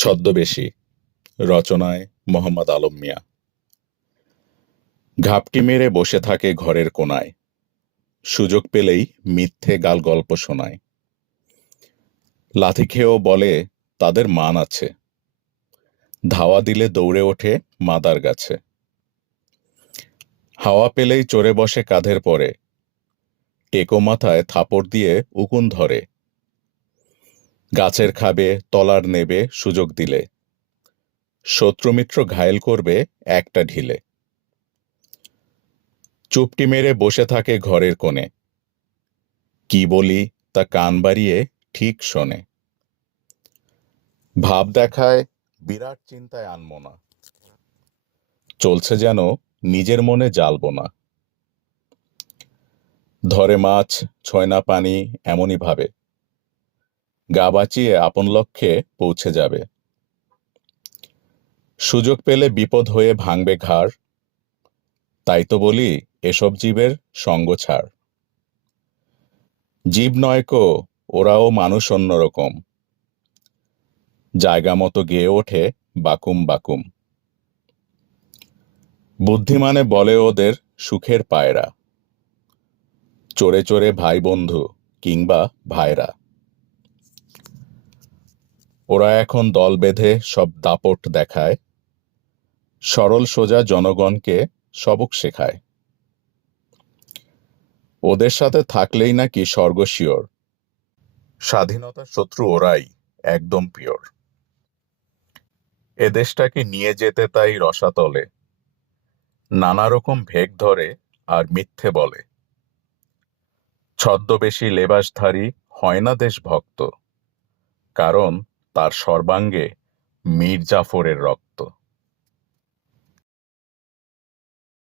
ছদ্মবেশী। রচনায় মোহাম্মদ আলম মিয়া। ঘাপটি মেরে বসে থাকে ঘরের কোনায় সুযোগ পেলেই মিথ্যে গাল গল্প শোনায়। লাথি খেয়েও বলে, তাদের মান আছে। ধাওয়া দিলে দৌড়ে ওঠে মাদার গাছে। হাওয়া পেলেই চড়ে বসে কাঁধের পরে। টেকো মাথায় থাপড় দিয়ে উকুন ধরে। গাছের খাবে, তলার নেবে, সুযোগ দিলে। শত্রুমিত্র ঘায়েল করবে, একটা ঢিলে। চুপটি মেরে বসে থাকে ঘরের কোণে। কি বলি তা কান বাড়িয়ে ঠিক শোনে। ভাব দেখায়, বিরাট চিন্তায় আনমো না। চলছে যেন নিজের মনে জ্বালব না। ধরে মাছ, ছয় না পানি, এমনই ভাবে। গা বাঁচিয়ে আপন লক্ষ্যে পৌঁছে যাবে। সুযোগ পেলে বিপদ হয়ে ভাঙবে ঘাড়। তাই তো বলি, এসব জীবের সঙ্গ ছাড়। জীব নয় কো, ওরাও মানুষ অন্যরকম জায়গা মতো গেয়ে ওঠে বাকুম বাকুম। বুদ্ধিমানে বলে ওদের সুখের পায়রা। চড়ে চড়ে ভাই বন্ধু কিংবা ভাইরা। ওরা এখন দল বেঁধে সব দাপট দেখায়। সরল সোজা জনগণকে সবক শেখায়। ওদের সাথে থাকলেই নাকি স্বর্গ শিওর। স্বাধীনতার শত্রু ওরাই, একদম পিওর। এ দেশটাকে নিয়ে যেতে তাই রসাতলে নানা রকম ভেগ ধরে আর মিথ্যে বলে। ছদ্মবেশী লেবাসধারী হয় না দেশ ভক্ত কারণ তার সর্বাঙ্গে মীর জাফরের রক্ত।